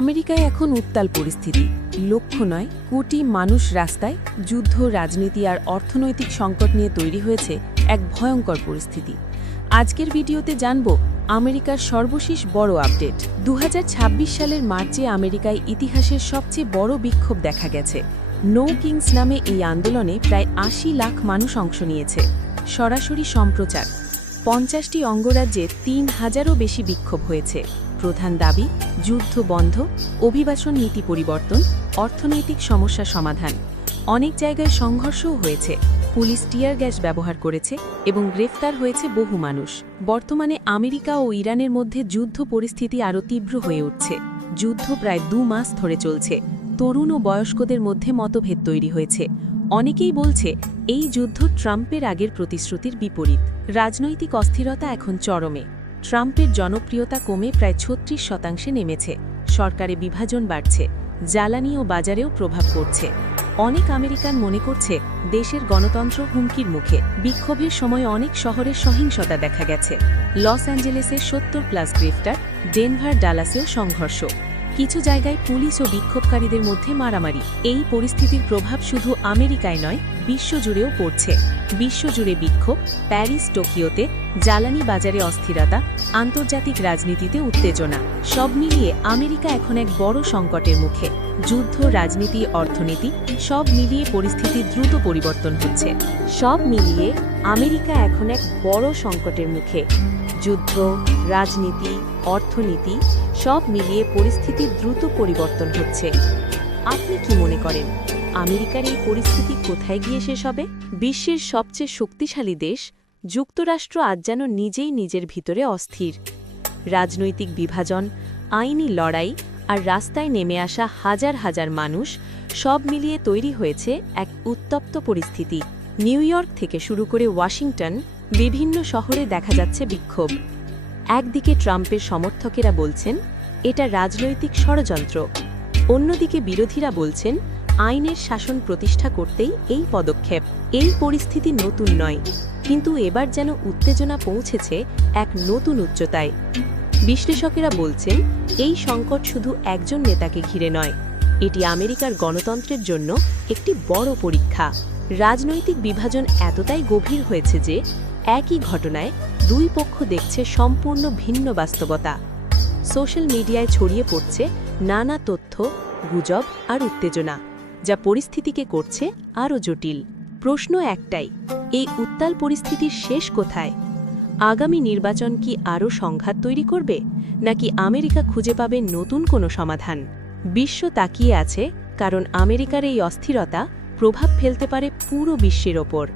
আমেরিকায় এখন উত্তাল পরিস্থিতি। লক্ষ্য নয়, কোটি মানুষ রাস্তায়। যুদ্ধ, রাজনীতি আর অর্থনৈতিক সংকট নিয়ে তৈরি হয়েছে এক ভয়ঙ্কর পরিস্থিতি। আজকের ভিডিওতে জানব আমেরিকার সর্বশেষ বড় আপডেট। 2026 সালের মার্চে আমেরিকায় ইতিহাসের সবচেয়ে বড় বিক্ষোভ দেখা গেছে। নো কিংস নামে এই আন্দোলনে প্রায় 80 লাখ মানুষ অংশ নিয়েছে। সরাসরি সম্প্রচার 50টি অঙ্গরাজ্যে 3000-এরও বেশি বিক্ষোভ হয়েছে। প্রধান দাবি যুদ্ধ বন্ধ, অভিবাসন নীতি পরিবর্তন, অর্থনৈতিক সমস্যা সমাধান। অনেক জায়গায় সংঘর্ষও হয়েছে, পুলিশ টিয়ার গ্যাস ব্যবহার করেছে এবং গ্রেফতার হয়েছে বহু মানুষ। বর্তমানে আমেরিকা ও ইরানের মধ্যে যুদ্ধ পরিস্থিতি আরও তীব্র হয়ে উঠছে। যুদ্ধ প্রায় 2 মাস ধরে চলছে। তরুণ ও বয়স্কদের মধ্যে মতভেদ তৈরি হয়েছে। অনেকেই বলছে এই যুদ্ধ ট্রাম্পের আগের প্রতিশ্রুতির বিপরীত। রাজনৈতিক অস্থিরতা এখন চরমে। ট্রাম্পের জনপ্রিয়তা কমে প্রায় 36% নেমেছে। সরকারে বিভাজন বাড়ছে, জ্বালানি ও বাজারেও প্রভাব পড়ছে। অনেক আমেরিকান মনে করছে দেশের গণতন্ত্র হুমকির মুখে। বিক্ষোভের সময় অনেক শহরের সহিংসতা দেখা গেছে। লস অ্যাঞ্জেলেসের 70+ গ্রেফতার, ডেনভার, ডালাসেও সংঘর্ষ। কিছু জায়গায় পুলিশ ও বিক্ষোভকারীদের মধ্যে মারামারি। এই পরিস্থিতির প্রভাব শুধু আমেরিকায় নয়, বিশ্বজুড়েও পড়ছে। বিশ্বজুড়ে বিক্ষোভ, প্যারিস, টোকিওতে জ্বালানি বাজারে অস্থিরতা, আন্তর্জাতিক রাজনীতিতে উত্তেজনা। সব মিলিয়ে আমেরিকা এখন এক বড় সংকটের মুখে। যুদ্ধ, রাজনীতি, অর্থনীতি সব মিলিয়ে পরিস্থিতি দ্রুত পরিবর্তন হচ্ছে। সব মিলিয়ে আমেরিকা এখন এক বড় সংকটের মুখে। যুদ্ধ, রাজনীতি, অর্থনীতি সব মিলিয়ে পরিস্থিতি দ্রুত পরিবর্তন হচ্ছে। আপনি কি মনে করেন আমেরিকার এই পরিস্থিতি কোথায় গিয়ে শেষ হবে? বিশ্বের সবচেয়ে শক্তিশালী দেশ যুক্তরাষ্ট্র আজ যেন নিজেই নিজের ভিতরে অস্থির। রাজনৈতিক বিভাজন, আইনি লড়াই আর রাস্তায় নেমে আসা হাজার হাজার মানুষ সব মিলিয়ে তৈরি হয়েছে এক উত্তপ্ত পরিস্থিতি। নিউ ইয়র্ক থেকে শুরু করে ওয়াশিংটন, বিভিন্ন শহরে দেখা যাচ্ছে বিক্ষোভ। একদিকে ট্রাম্পের সমর্থকেরা বলছেন এটা রাজনৈতিক ষড়যন্ত্র, অন্যদিকে বিরোধীরা বলছেন আইনের শাসন প্রতিষ্ঠা করতেই এই পদক্ষেপ। এই পরিস্থিতি নতুন নয়, কিন্তু এবার যেন উত্তেজনা পৌঁছেছে এক নতুন উচ্চতায়। বিশ্লেষকেরা বলছেন এই সংকট শুধু একজন নেতাকে ঘিরে নয়, এটি আমেরিকার গণতন্ত্রের জন্য একটি বড় পরীক্ষা। রাজনৈতিক বিভাজন এতটাই গভীর হয়েছে যে একই ঘটনায় দুই পক্ষ দেখছে সম্পূর্ণ ভিন্ন বাস্তবতা। সোশ্যাল মিডিয়ায় ছড়িয়ে পড়ছে নানা তথ্য, গুজব আর উত্তেজনা, যা পরিস্থিতিকে করছে আরও জটিল। প্রশ্ন একটাই, এই উত্তাল পরিস্থিতির শেষ কোথায়? আগামী নির্বাচন কি আরও সংঘাত তৈরি করবে, নাকি আমেরিকা খুঁজে পাবে নতুন কোনো সমাধান? বিশ্ব তাকিয়ে আছে, কারণ আমেরিকার এই অস্থিরতা প্রভাব ফেলতে পারে পুরো বিশ্বের ওপর।